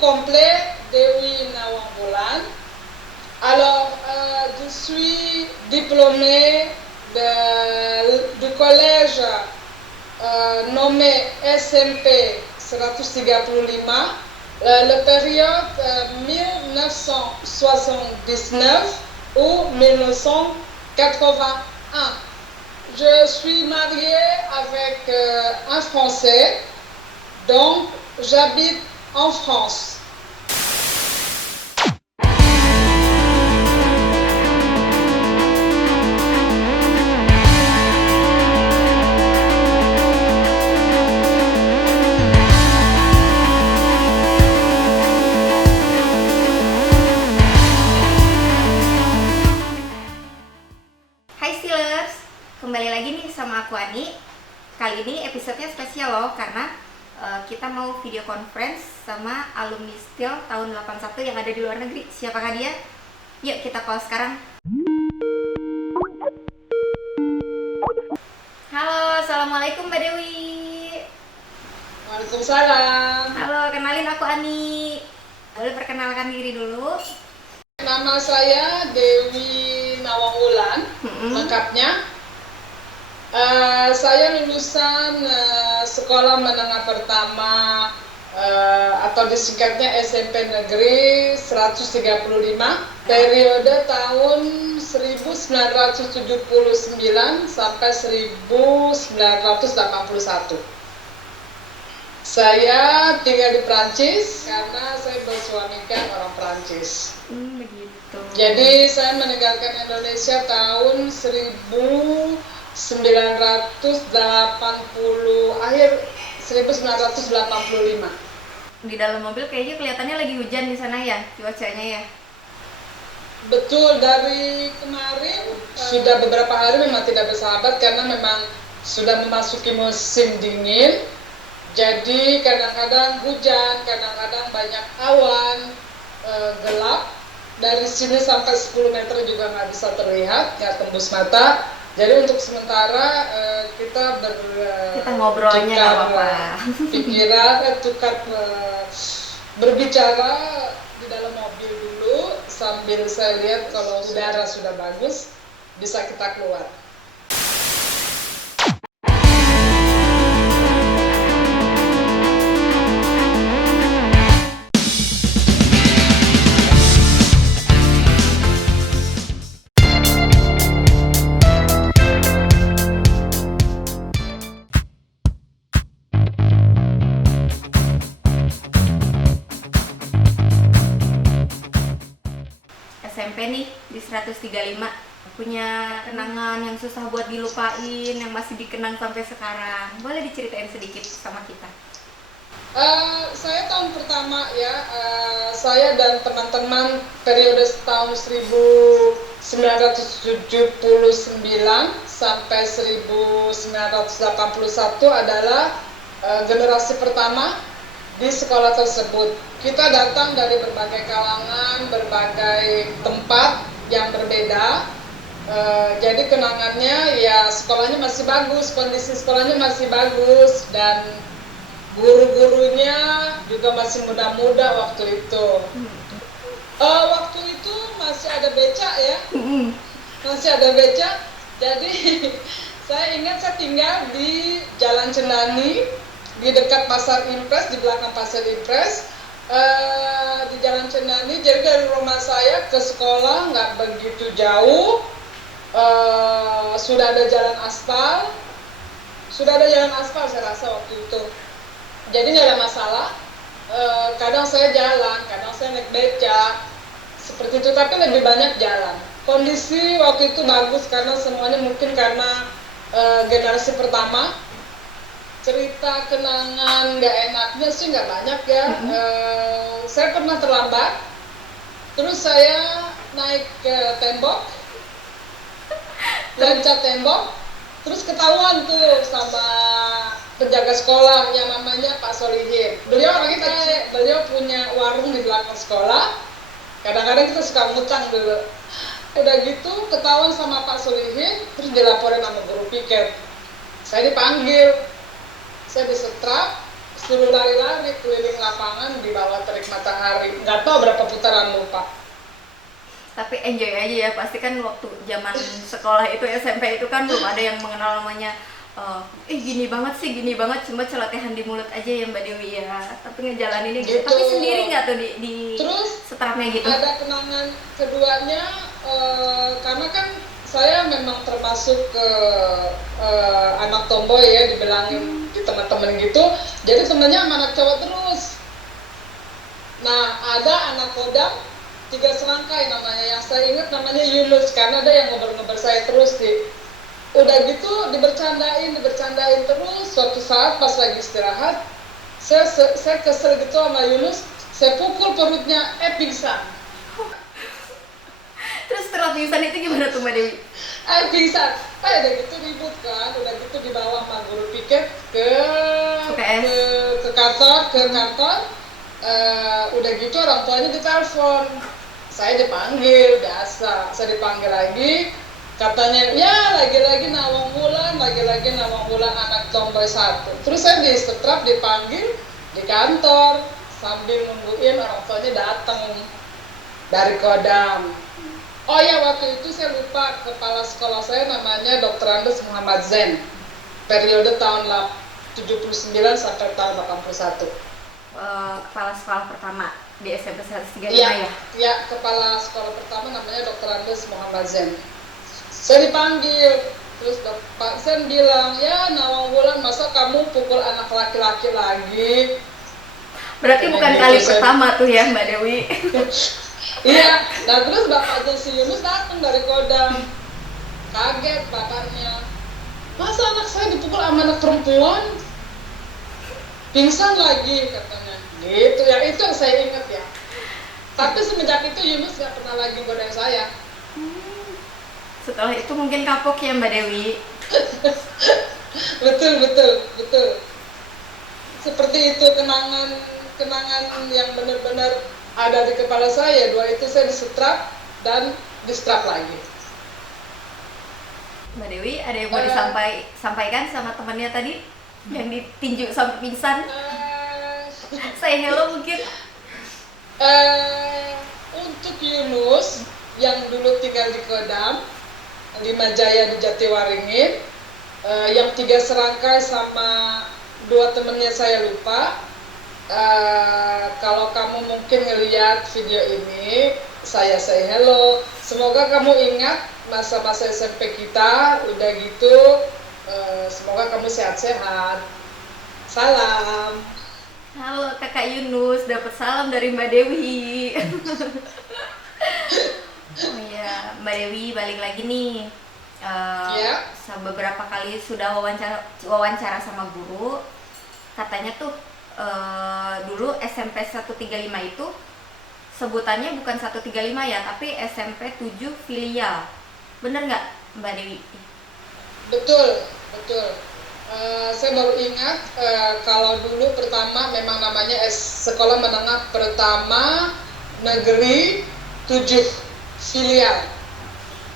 complet, Dewi Nawang. Alors, je suis diplômée du collège nommé SMP 135, la période 1979 ou 1981. Je suis mariée avec un Français, donc j'habite en France. Hai Steelers, kembali lagi nih sama aku Ani. Kali ini episodenya spesial loh, karena kita mau video conference sama alumni Steel tahun 81 yang ada di luar negeri. Siapakah dia? Yuk kita call sekarang. Halo, Assalamualaikum Mbak Dewi. Waalaikumsalam. Halo, kenalin aku Ani. Boleh perkenalkan diri dulu? Nama saya Dewi Nawang, lengkapnya. Saya lulusan sekolah menengah pertama atau disingkatnya SMP Negeri 135, periode tahun 1979 sampai 1981. Saya tinggal di Prancis karena saya bersuamikan orang Prancis. Begitu. Jadi saya meninggalkan Indonesia tahun 1985. Di dalam mobil kayaknya kelihatannya lagi hujan di sana ya, cuacanya ya. Betul, dari kemarin sudah beberapa hari memang tidak bersahabat karena memang sudah memasuki musim dingin. Jadi kadang-kadang hujan, kadang-kadang banyak awan, gelap. Dari sini sampai 10 meter juga nggak bisa terlihat, nggak tembus mata. Jadi untuk sementara kita ngobrolnya nggak apa-apa. Pikiran, berbicara di dalam mobil dulu sambil saya lihat kalau udara sudah bagus, bisa kita keluar. SMP nih di 135 punya kenangan yang susah buat dilupain, yang masih dikenang sampai sekarang. Boleh diceritain sedikit sama kita? Saya tahun pertama ya, saya dan teman-teman periode tahun 1979 sampai 1981 adalah generasi pertama di sekolah tersebut. Kita datang dari berbagai kalangan, berbagai tempat yang berbeda. Jadi kenangannya ya sekolahnya masih bagus, kondisi sekolahnya masih bagus, dan guru-gurunya juga masih muda-muda waktu itu. Waktu itu masih ada becak ya, masih ada becak. Jadi saya ingat saya tinggal di Jalan Cendani, di dekat Pasar Impres, di belakang Pasar Impres, di Jalan Cendani. Jadi dari rumah saya ke sekolah nggak begitu jauh, sudah ada jalan aspal, saya rasa waktu itu. Jadi nggak ada masalah. Kadang saya jalan, kadang saya naik becak, seperti itu. Tapi lebih banyak jalan. Kondisi waktu itu bagus karena semuanya mungkin karena generasi pertama. Cerita kenangan nggak enaknya sih nggak banyak ya. Saya pernah terlambat, terus saya naik ke tembok, loncat tembok, terus ketahuan tuh sama penjaga sekolah yang namanya Pak Solihin. Beliau orangnya kecil, beliau punya warung di belakang sekolah. Kadang-kadang kita suka ngutang dulu. Udah gitu ketahuan sama Pak Solihin, terus dilaporin sama guru piket. Saya dipanggil, saya disetrap, suruh lari-lari keliling lapangan di bawah terik matahari. Nggak tahu berapa putaran, lupa. Tapi enjoy aja ya, pasti kan waktu zaman sekolah itu SMP itu kan belum ada yang mengenal namanya gini banget, cuma celotehan di mulut aja ya Mbak Dewi ya. Tapi ngejalaninnya gitu. Tapi sendiri nggak tuh di Terus seterapnya gitu? ada kenangan keduanya, karena kan saya memang termasuk ke anak tomboy ya, dibilangin di teman-teman gitu. Jadi temennya sama anak cowok terus. Nah, ada anak kodam 3 serangkai namanya, yang saya ingat namanya Yunus, karena ada yang ngobrol-ngobrol saya terus sih. Udah gitu dibercandain terus. Suatu saat pas lagi istirahat, saya kesel gitu sama Yunus, saya pukul perutnya, pingsan. Terus setelah pingsan itu gimana tuh Mbak Dewi? Pingsan. Udah gitu ribut kan, udah gitu dibawa sama guru piket ke kantor. Udah gitu orang tuanya ditelepon, saya dipanggil biasa, saya dipanggil lagi, katanya ya lagi-lagi Nawang Wulan anak tomboy 1. Terus saya disetrap, dipanggil di kantor sambil nungguin orang tuanya datang dari Kodam. Oh ya, waktu itu saya lupa, kepala sekolah saya namanya Dr. Andes Muhammad Zain, periode tahun 79 sampai tahun 81. Kepala sekolah pertama di SMP 135 ya? Ya, Kepala sekolah pertama namanya Dr. Andes Muhammad Zain. Saya dipanggil, terus Pak Zain bilang, ya Nawang Wulan, masa kamu pukul anak laki-laki lagi? Berarti bukan kali pertama tuh ya Mbak Dewi. Iya, nah terus bapaknya si Yunus datang dari Kodam, kaget bapaknya, masa anak saya dipukul sama anak perempuan, pingsan lagi katanya, gitu ya. Itu yang saya ingat ya. Tapi semenjak itu Yunus nggak pernah lagi godain saya. Setelah itu mungkin kapok ya Mbak Dewi. betul. Seperti itu kenangan yang benar-benar ada di kepala saya. 2 itu saya disetrap dan distrap lagi. Mbak Dewi, ada yang mau disampaikan sama temannya tadi yang ditinju sampai pingsan? Saya hello mungkin. Untuk Yunus yang dulu tinggal di Kodam, 5 Jaya di Jatiwaringin, yang 3 serangkai sama 2 temennya saya lupa. Kalau kamu mungkin ngelihat video ini, saya say hello. Semoga kamu ingat masa-masa SMP kita. Udah gitu, semoga kamu sehat-sehat. Salam. Halo Kakak Yunus, dapat salam dari Mbak Dewi. Oh iya, Mbak Dewi balik lagi nih. Beberapa kali sudah wawancara sama guru. Katanya tuh dulu SMP 135 itu sebutannya bukan 135 ya, tapi SMP 7 filial. Bener nggak Mbak Dewi? Betul. Saya baru ingat, kalau dulu pertama memang namanya Sekolah Menengah Pertama Negeri 7 filial.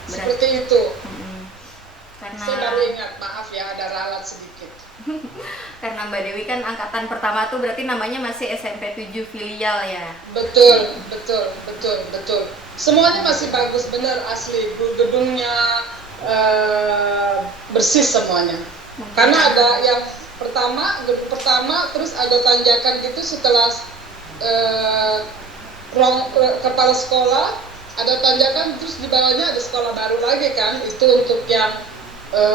Seperti itu. Karena saya baru ingat, maaf ya ada ralat sedikit. Karena Mbak Dewi kan angkatan pertama tuh berarti namanya masih SMP 7 filial ya. Betul. Semuanya masih bagus, bener asli. Gedungnya bersih semuanya. Karena ada yang gedung pertama, terus ada tanjakan gitu setelah kepala sekolah, ada tanjakan, terus di bawahnya ada sekolah baru lagi kan. Itu untuk yang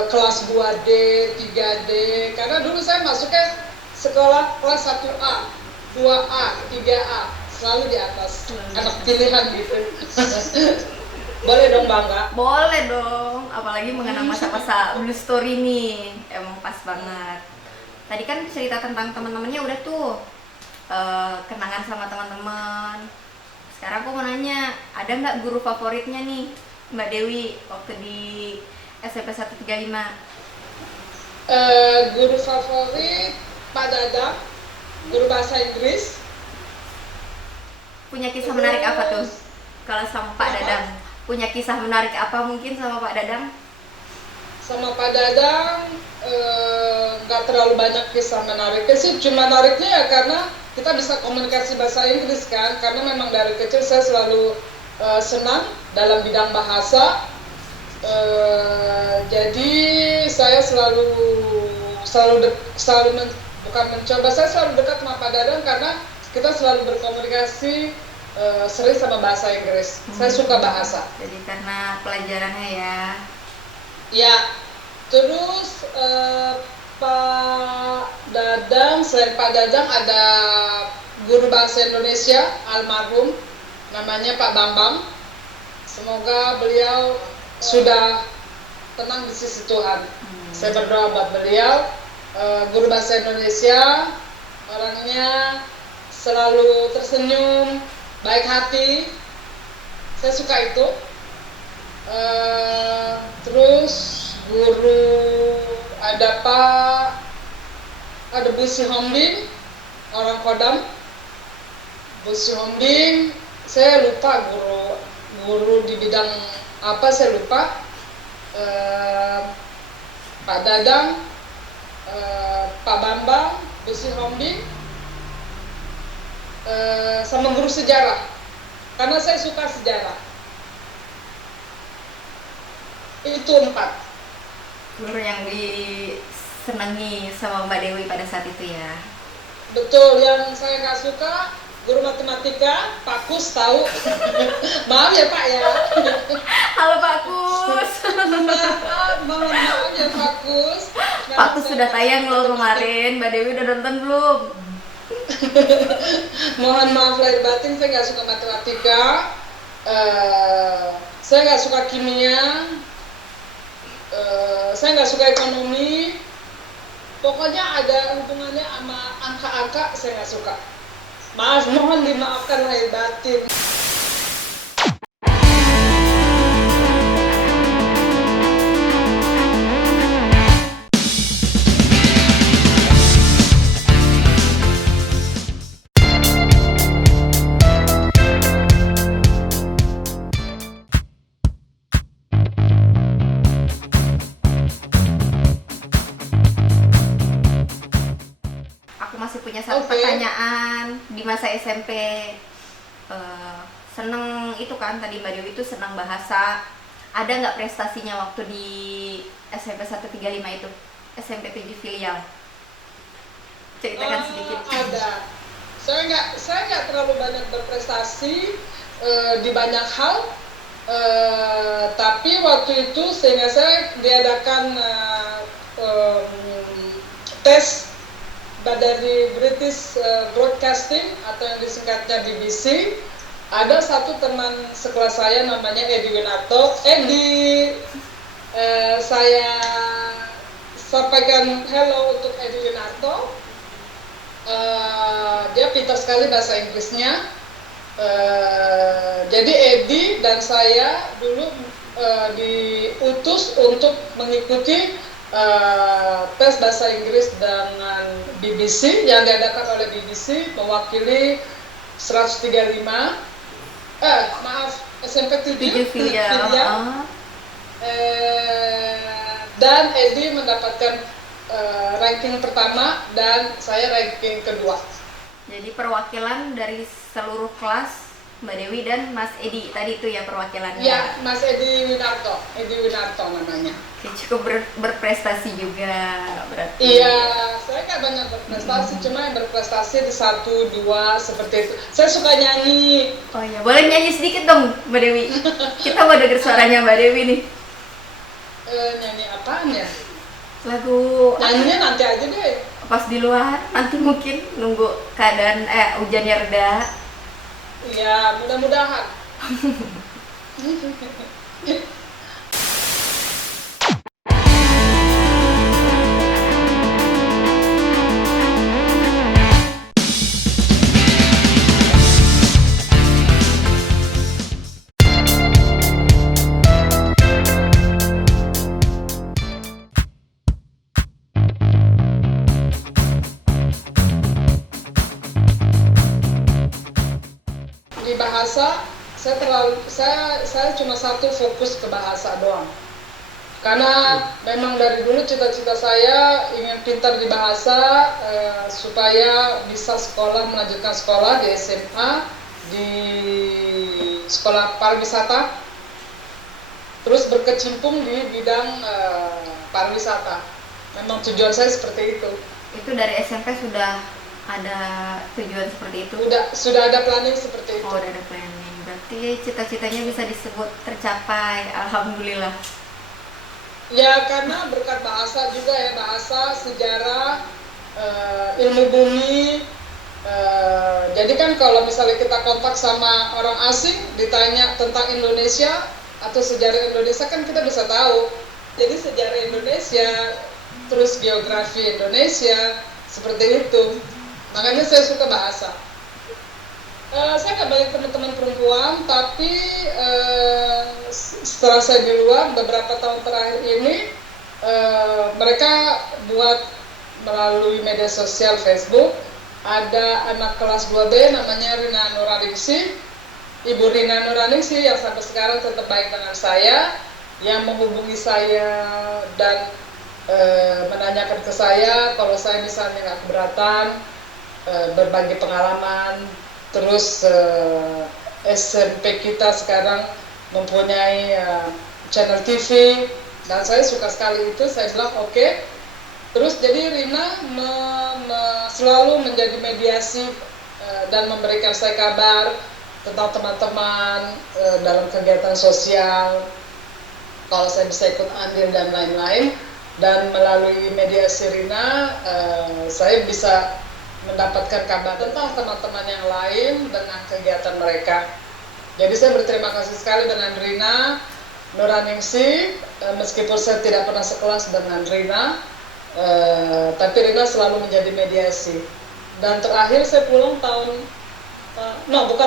kelas 2D, 3D, karena dulu saya masuknya sekolah kelas 1A, 2A, 3A, selalu di atas, anak pilihan gitu. Boleh dong bangga? Boleh dong, apalagi mengenang masa-masa Blue Story nih, emang pas banget. Tadi kan cerita tentang teman-temannya udah tuh, kenangan sama teman-teman. Sekarang aku mau nanya, ada nggak guru favoritnya nih Mbak Dewi waktu di SMP 135? Guru favorit Pak Dadang, guru bahasa Inggris. Punya kisah menarik apa tuh kalau sama Pak Dadang? Punya kisah menarik apa mungkin sama Pak Dadang? Sama Pak Dadang, nggak terlalu banyak kisah menariknya sih, cuma menariknya ya karena kita bisa komunikasi bahasa Inggris kan, karena memang dari kecil saya selalu senang dalam bidang bahasa. Jadi saya bukan mencoba, saya selalu dekat sama Pak Dadang karena kita selalu berkomunikasi sering sama bahasa Inggris. Saya suka bahasa. Jadi karena pelajarannya ya. Ya, terus Pak Dadang, selain Pak Dadang ada guru bahasa Indonesia almarhum, namanya Pak Bambang. Semoga beliau sudah tenang di sisi Tuhan. Saya berdoa buat beliau. Guru bahasa Indonesia, orangnya selalu tersenyum, baik hati. Saya suka itu. Terus guru ada Bu Si Hombing, orang Kodam. Bu Si Hombing, saya lupa guru di bidang apa, saya lupa. Pak Dadang, Pak Bambang, Bu Si Hombing, sama guru sejarah, karena saya suka sejarah. Itu 4 Guru yang disenangi sama Mbak Dewi pada saat itu ya. Betul, yang saya nggak suka guru matematika, Pak Kus tahu. Maaf ya Pak ya. Halo Pak Kus. Mohon maaf ya Pak Kus. Pak Kus sudah tayang loh kemarin. Mbak Dewi udah nonton belum? Mohon maaf lahir batin, saya nggak suka matematika. Saya nggak suka kimia. Saya nggak suka ekonomi. Pokoknya ada hubungannya sama angka-angka, saya nggak suka. Maaf, mohon dimaafkan lahir batin. Masih punya satu pertanyaan. Di masa SMP seneng itu kan, tadi Mbak Dewi itu senang bahasa. Ada nggak prestasinya waktu di SMP 135 itu, SMP PJ filial? Ceritakan sedikit. Ada. Saya nggak terlalu banyak berprestasi di banyak hal, tapi waktu itu sehingga saya diadakan tes dari British Broadcasting atau yang disingkatnya BBC. Ada satu teman sekelas saya namanya Edi Winarto. Saya sampaikan hello untuk Edi Winarto. Dia pintar sekali bahasa Inggrisnya. Jadi Edi dan saya dulu diutus untuk mengikuti tes bahasa Inggris dengan BBC yang diadakan oleh BBC mewakili 135 SMP 7 filial. Dan Edi mendapatkan ranking pertama dan saya ranking kedua. Jadi perwakilan dari seluruh kelas Mbak Dewi dan Mas Edi tadi itu ya perwakilannya. Ya, Mas Edi Winarto namanya. Ya, cukup berprestasi juga berarti. Iya, saya nggak banyak berprestasi, cuma yang berprestasi di 1, 2 seperti itu. Saya suka nyanyi. Oh ya, boleh nyanyi sedikit dong Mbak Dewi. Kita mau denger suaranya Mbak Dewi nih. Nyanyi apaan ya? Lagu. Nyanyinya nanti aja deh. Pas di luar, nanti mungkin nunggu keadaan hujannya reda. Iya, mudah-mudahan. Di bahasa saya cuma satu, fokus ke bahasa doang. Karena memang dari dulu cita-cita saya ingin pintar di bahasa supaya bisa melanjutkan sekolah di SMA, di sekolah pariwisata, terus berkecimpung di bidang pariwisata. Memang tujuan saya seperti itu. Itu dari SMP sudah ada tujuan seperti itu? Sudah ada planning seperti itu. Oh, udah ada planning. Berarti cita-citanya bisa disebut tercapai, alhamdulillah. Ya, karena berkat bahasa juga ya, bahasa, sejarah, ilmu bumi. Jadi kan kalau misalnya kita kontak sama orang asing, ditanya tentang Indonesia atau sejarah Indonesia, kan kita bisa tahu. Jadi sejarah Indonesia, terus geografi Indonesia, seperti itu. Makanya saya suka bahasa. Saya nggak banyak teman-teman perempuan, tapi setelah saya di luar beberapa tahun terakhir ini, mereka buat melalui media sosial Facebook. Ada anak kelas 2B namanya Rina Nuraningsih, Ibu Rina Nuraningsih yang sampai sekarang tetap baik dengan saya, yang menghubungi saya dan menanyakan ke saya kalau saya misalnya nggak keberatan, berbagi pengalaman. Terus SMP kita sekarang mempunyai channel TV dan saya suka sekali itu. Saya bilang oke. Terus jadi Rina selalu menjadi mediasi dan memberikan saya kabar tentang teman-teman dalam kegiatan sosial, kalau saya bisa ikut andil dan lain-lain. Dan melalui mediasi Rina saya bisa mendapatkan kabar tentang teman-teman yang lain dengan kegiatan mereka. Jadi saya berterima kasih sekali dengan Rina Nuraningsih, meskipun saya tidak pernah sekelas dengan Rina, tapi Rina selalu menjadi mediasi. Dan terakhir saya pulang tahun 2011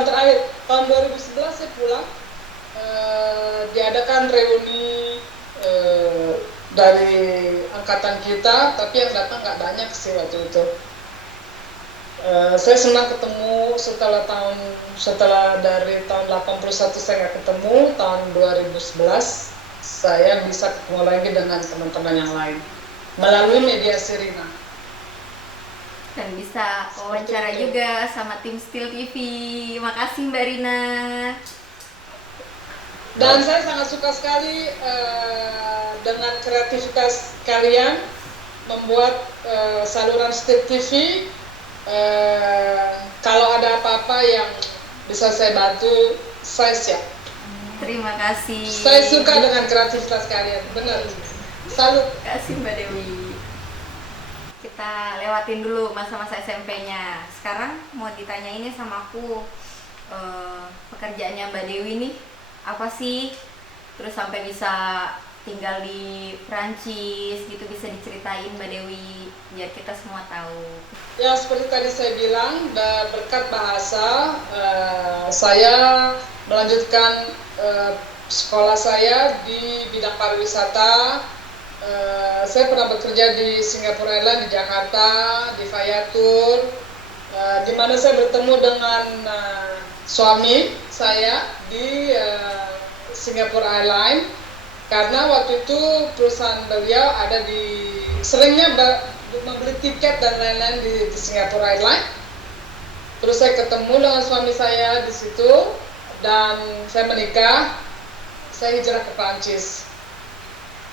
saya pulang, diadakan reuni dari angkatan kita, tapi yang datang nggak banyak sih waktu itu. Saya senang ketemu setelah dari tahun 81 saya nggak ketemu, tahun 2011 saya bisa ketemu lagi dengan teman-teman yang lain melalui mediasi Rina. Dan bisa wawancara juga sama tim Still TV. Makasih Mbak Rina. Dan saya sangat suka sekali dengan kreativitas kalian membuat saluran Still TV. Kalau ada apa-apa yang bisa saya bantu, saya siap. Terima kasih. Saya suka dengan kreativitas kalian, benar. Salut. Terima kasih Mbak Dewi. Kita lewatin dulu masa-masa SMP-nya. Sekarang mau ditanya ini sama aku, pekerjaannya Mbak Dewi nih apa sih? Terus sampai bisa tinggal di Prancis gitu, bisa diceritain Mbak Dewi biar kita semua tahu. Ya, seperti tadi saya bilang, berkat bahasa saya melanjutkan sekolah saya di bidang pariwisata. Saya pernah bekerja di Singapore Airlines di Jakarta, di Fayatur, di mana saya bertemu dengan suami saya di Singapore Airlines. Karena waktu itu perusahaan beliau ada seringnya membeli tiket dan lain-lain di Singapore Airlines. Terus saya ketemu dengan suami saya di situ dan saya menikah. Saya hijrah ke Prancis.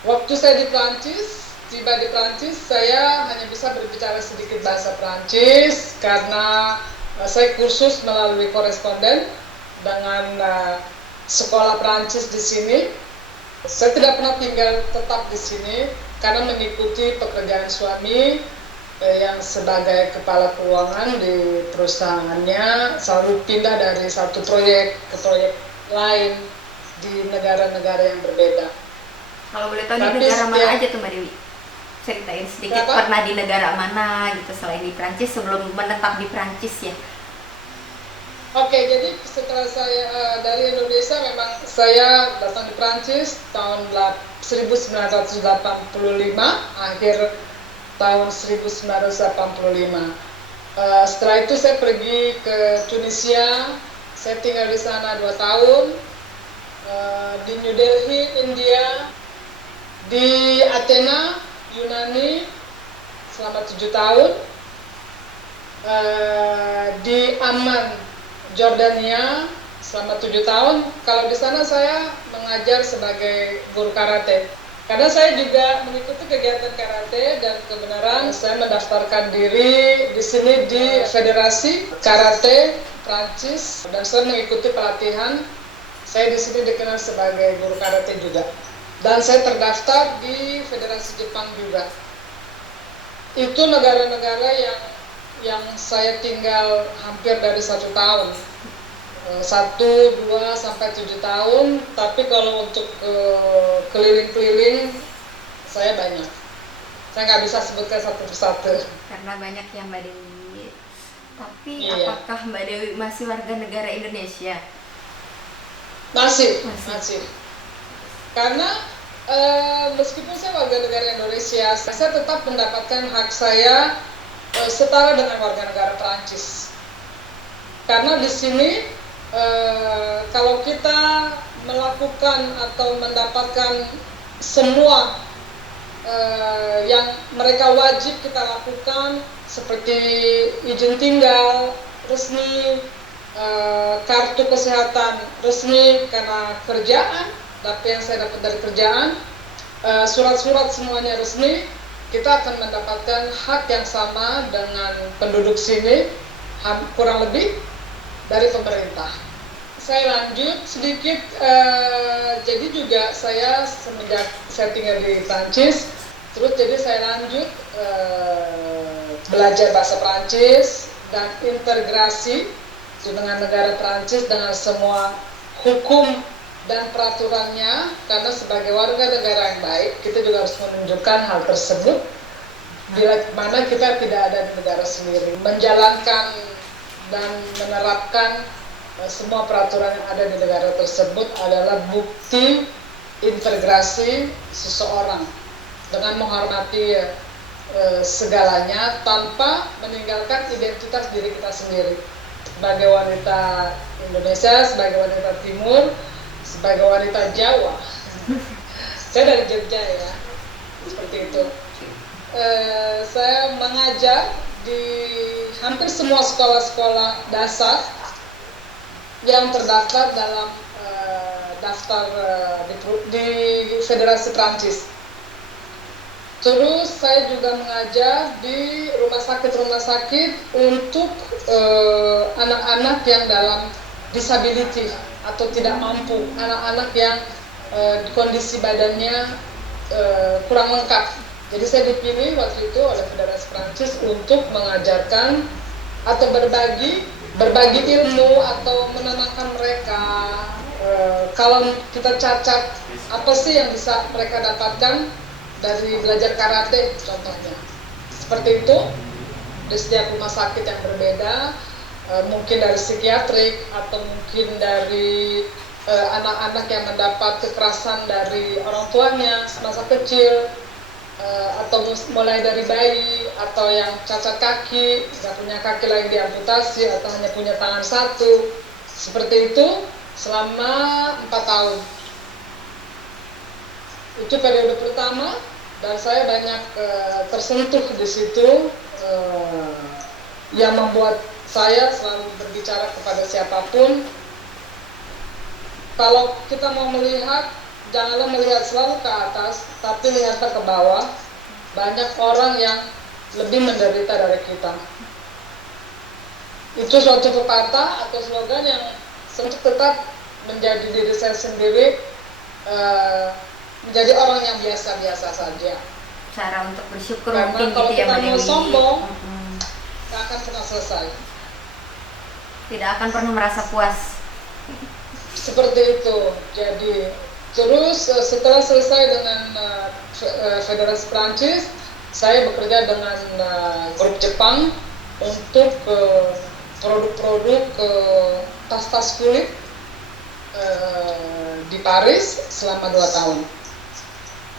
Waktu saya tiba di Prancis, saya hanya bisa berbicara sedikit bahasa Prancis karena saya kursus melalui koresponden dengan sekolah Prancis di sini. Saya tidak pernah tinggal tetap di sini karena mengikuti pekerjaan suami yang sebagai kepala keuangan di perusahaannya, selalu pindah dari satu proyek ke proyek lain di negara-negara yang berbeda. Kalau boleh tahu di negara mana aja tuh Mbak Dewi? Ceritain sedikit pernah di negara mana gitu selain di Prancis sebelum menetap di Prancis ya. Oke, jadi setelah saya dari Indonesia, memang saya datang di Prancis tahun 1985, akhir tahun 1985. Setelah itu saya pergi ke Tunisia, saya tinggal di sana 2 tahun, di New Delhi, India, Di Athena, Yunani selama 7 tahun. Di Amman, Jordania selama 7 tahun. Kalau di sana saya mengajar sebagai guru karate. Karena saya juga mengikuti kegiatan karate dan kebenaran saya mendaftarkan diri di sini di Federasi Karate Prancis dan saya mengikuti pelatihan. Saya di sini dikenal sebagai guru karate juga. Dan saya terdaftar di Federasi Jepang juga. Itu negara-negara yang saya tinggal hampir dari 1 tahun. 1, 2, sampai 7 tahun, tapi kalau untuk keliling-keliling saya banyak. Saya nggak bisa sebutkan satu persatu. Karena banyak ya Mbak Dewi. Tapi Iya. apakah Mbak Dewi masih warga negara Indonesia? Masih. Masih. Karena meskipun saya warga negara Indonesia, saya tetap mendapatkan hak saya setara dengan warga negara Prancis. Karena di sini kalau kita melakukan atau mendapatkan semua yang mereka wajib kita lakukan seperti izin tinggal resmi, kartu kesehatan resmi karena kerjaan, tapi yang saya dapat dari kerjaan, surat-surat semuanya resmi, kita akan mendapatkan hak yang sama dengan penduduk sini kurang lebih dari pemerintah. Saya lanjut sedikit, jadi juga saya semenjak saya tinggal di Prancis, terus jadi saya lanjut belajar bahasa Prancis dan integrasi dengan negara Prancis dengan semua hukum dan peraturannya, karena sebagai warga negara yang baik kita juga harus menunjukkan hal tersebut bila mana kita tidak ada di negara sendiri, menjalankan dan menerapkan semua peraturan yang ada di negara tersebut adalah bukti integrasi seseorang dengan menghormati segalanya tanpa meninggalkan identitas diri kita sendiri sebagai wanita Indonesia, sebagai wanita Timur, sebagai wanita Jawa. Saya dari Jogja ya, seperti itu. Saya mengajar di hampir semua sekolah-sekolah dasar yang terdaftar dalam daftar di Federasi Prancis. Terus saya juga mengajar di rumah sakit untuk anak-anak yang dalam disability atau tidak mampu, anak-anak yang kondisi badannya kurang lengkap. Jadi saya dipilih waktu itu oleh Federasi Prancis untuk mengajarkan atau berbagi ilmu atau menenangkan mereka. Kalau kita cacat, apa sih yang bisa mereka dapatkan dari belajar karate contohnya. Seperti itu, di setiap rumah sakit yang berbeda, mungkin dari psikiatrik atau mungkin dari anak-anak yang mendapat kekerasan dari orang tuanya semasa kecil, atau mulai dari bayi, atau yang cacat kaki, nggak punya kaki lagi diamputasi, atau hanya punya tangan satu, seperti itu selama 4 tahun. Itu periode pertama, dan saya banyak tersentuh di situ, yang membuat saya selalu berbicara kepada siapapun, kalau kita mau melihat, janganlah melihat selalu ke atas, tapi lihatlah ke bawah. Banyak orang yang lebih menderita dari kita. Itu suatu pepatah atau slogan yang tetap menjadi diri saya sendiri, menjadi orang yang biasa-biasa saja. Cara untuk bersyukur Karena mungkin kalau gitu ya kita Mbak mau Dewi. sombong, nggak akan pernah selesai. Tidak akan pernah merasa puas. Seperti itu. Jadi terus setelah selesai dengan Federasi Prancis, saya bekerja dengan grup Jepang untuk produk-produk tas-tas kulit di Paris selama 2 tahun.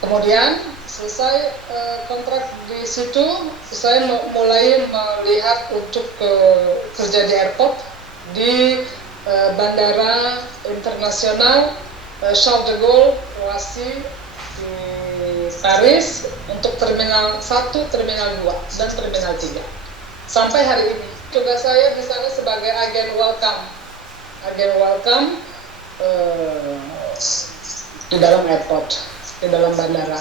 Kemudian selesai kontrak di situ, saya mulai melihat untuk kerja di airport di Bandara Internasional Charles de Gaulle, Roissy, di Paris untuk Terminal 1, Terminal 2, dan Terminal 3. Sampai hari ini. Tugas saya di sana sebagai agen welcome. Agen welcome di dalam airport, di dalam bandara.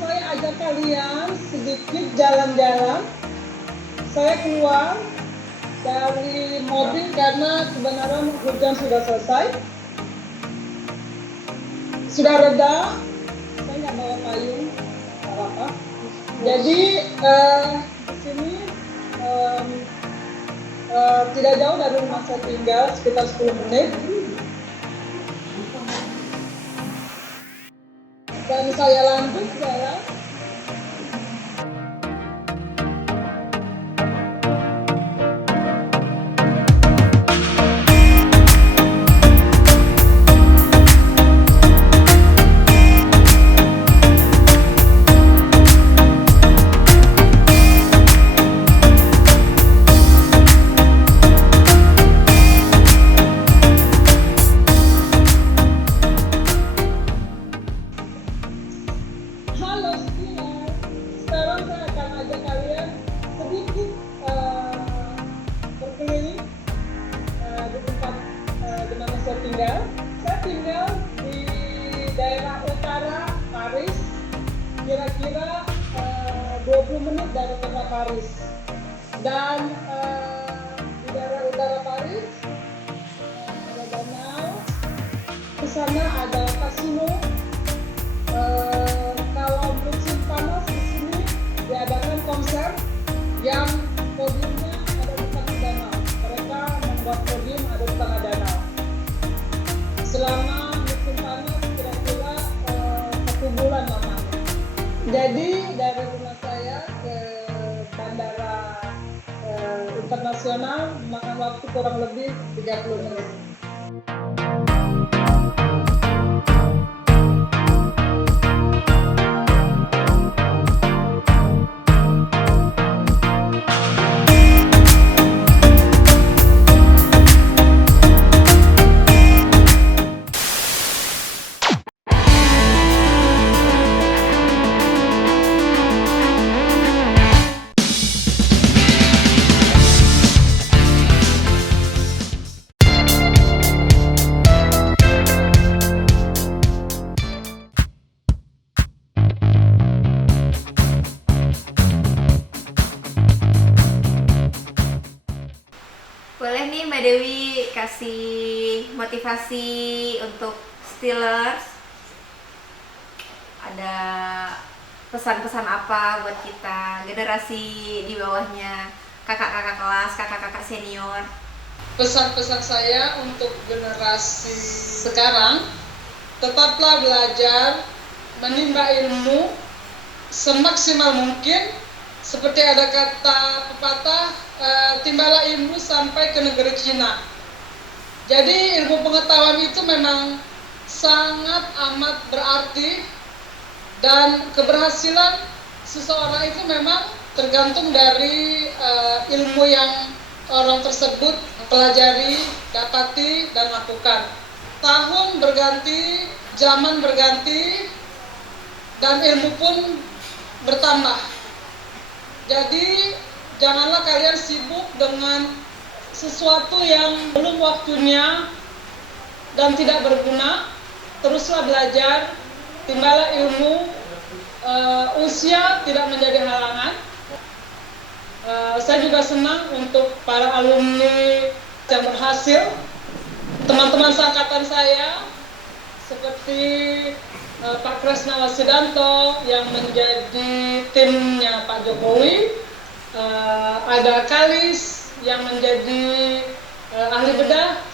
Saya ajak kalian sedikit jalan-jalan. Saya keluar dari mobil karena kebenaran hujan sudah selesai. Sudah reda, saya nggak bawa payung, nggak apa-apa. Jadi di sini tidak jauh dari rumah saya tinggal, sekitar 10 menit. Dan saya lanjut jalan. Halo Steelers, sekarang saya akan ajak kalian sedikit berkeliling di tempat di mana saya tinggal. Saya tinggal di daerah utara Paris, kira-kira 20 menit dari kota Paris. Dan di daerah utara Paris ada danau, di sana ada kasino. Kalau musim panas di sini diadakan konser yang podiumnya ada di tengah danau. Mereka membuat podium ada di tengah danau. Selama musim panas kira-kira 1 bulan lamanya. Jadi dari rumah saya ke bandara internasional memakan waktu kurang lebih 30 menit. Boleh nih Mbak Dewi kasih motivasi untuk Steelers? Ada pesan-pesan apa buat kita, generasi di bawahnya, kakak-kakak kelas, kakak-kakak senior? Pesan-pesan saya untuk generasi sekarang, tetaplah belajar, menimba ilmu semaksimal mungkin. Seperti ada kata pepatah, timbalah ilmu sampai ke negeri Cina. Jadi ilmu pengetahuan itu memang sangat amat berarti, dan keberhasilan seseorang itu memang tergantung dari ilmu yang orang tersebut pelajari, dapati, dan lakukan. Tahun berganti, zaman berganti, dan ilmu pun bertambah. Jadi janganlah kalian sibuk dengan sesuatu yang belum waktunya dan tidak berguna. Teruslah belajar, timbalah ilmu. Usia tidak menjadi halangan. Saya juga senang untuk para alumni yang berhasil, teman-teman seangkatan saya seperti Pak Kresna Wasidanto yang menjadi timnya Pak Jokowi, ada Kalis yang menjadi ahli bedah,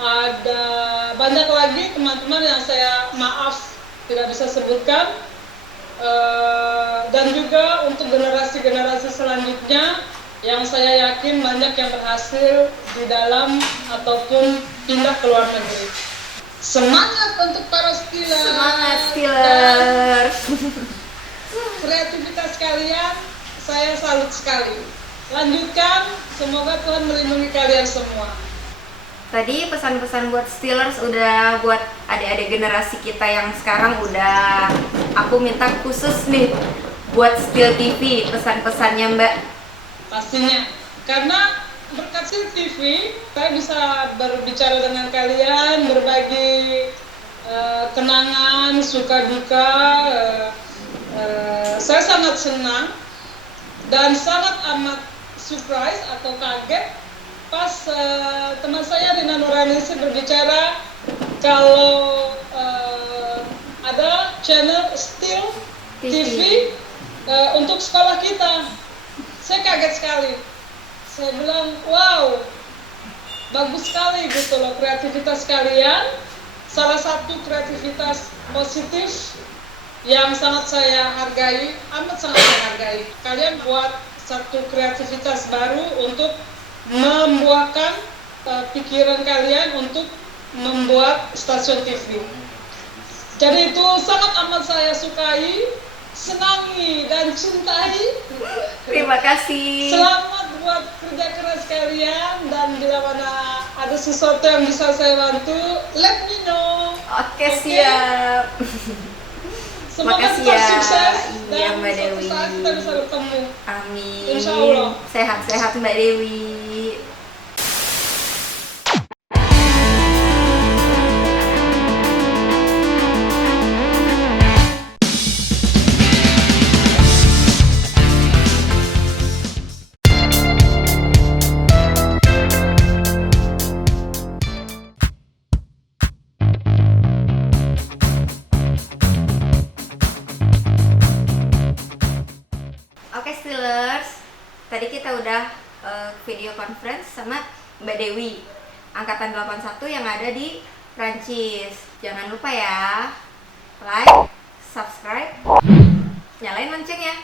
ada banyak lagi teman-teman yang saya maaf tidak bisa sebutkan, dan juga untuk generasi generasi selanjutnya yang saya yakin banyak yang berhasil di dalam ataupun pindah ke luar negeri. Semangat untuk para Steelers. Semangat Steelers. Kreativitas kalian saya salut sekali. Lanjutkan, semoga Tuhan melindungi kalian semua. Tadi pesan-pesan buat Steelers udah buat adik-adik generasi kita yang sekarang udah. Aku minta khusus nih buat Steel TV pesan-pesannya Mbak. Pastinya, karena berkat Steel TV saya bisa berbicara dengan kalian, berbagi kenangan, suka duka. Saya sangat senang dan sangat amat surprise atau kaget pas teman saya Rina Nurainisi berbicara kalau ada channel Steel TV untuk sekolah kita. Saya kaget sekali. Saya bilang, wow, bagus sekali gitu loh kreativitas kalian. Salah satu kreativitas positif yang sangat saya hargai, amat sangat saya hargai. Kalian buat satu kreativitas baru untuk membuahkan pikiran kalian untuk membuat stasiun TV. Jadi itu sangat amat saya sukai, senangi dan cintai. Terima kasih. Selamat buat kerja keras kalian, dan bila mana ada sesuatu yang bisa saya bantu, let me know. Oke, siap. Semoga Makasih tetap ya. sukses Iya, dan Mbak suatu Dewi. saat kita bisa bertemu. Amin. Insya Allah. Sehat-sehat Mbak Dewi. Oke Steelers, tadi kita udah video conference sama Mbak Dewi angkatan 81 yang ada di Prancis. Jangan lupa ya, like, subscribe, nyalain loncengnya.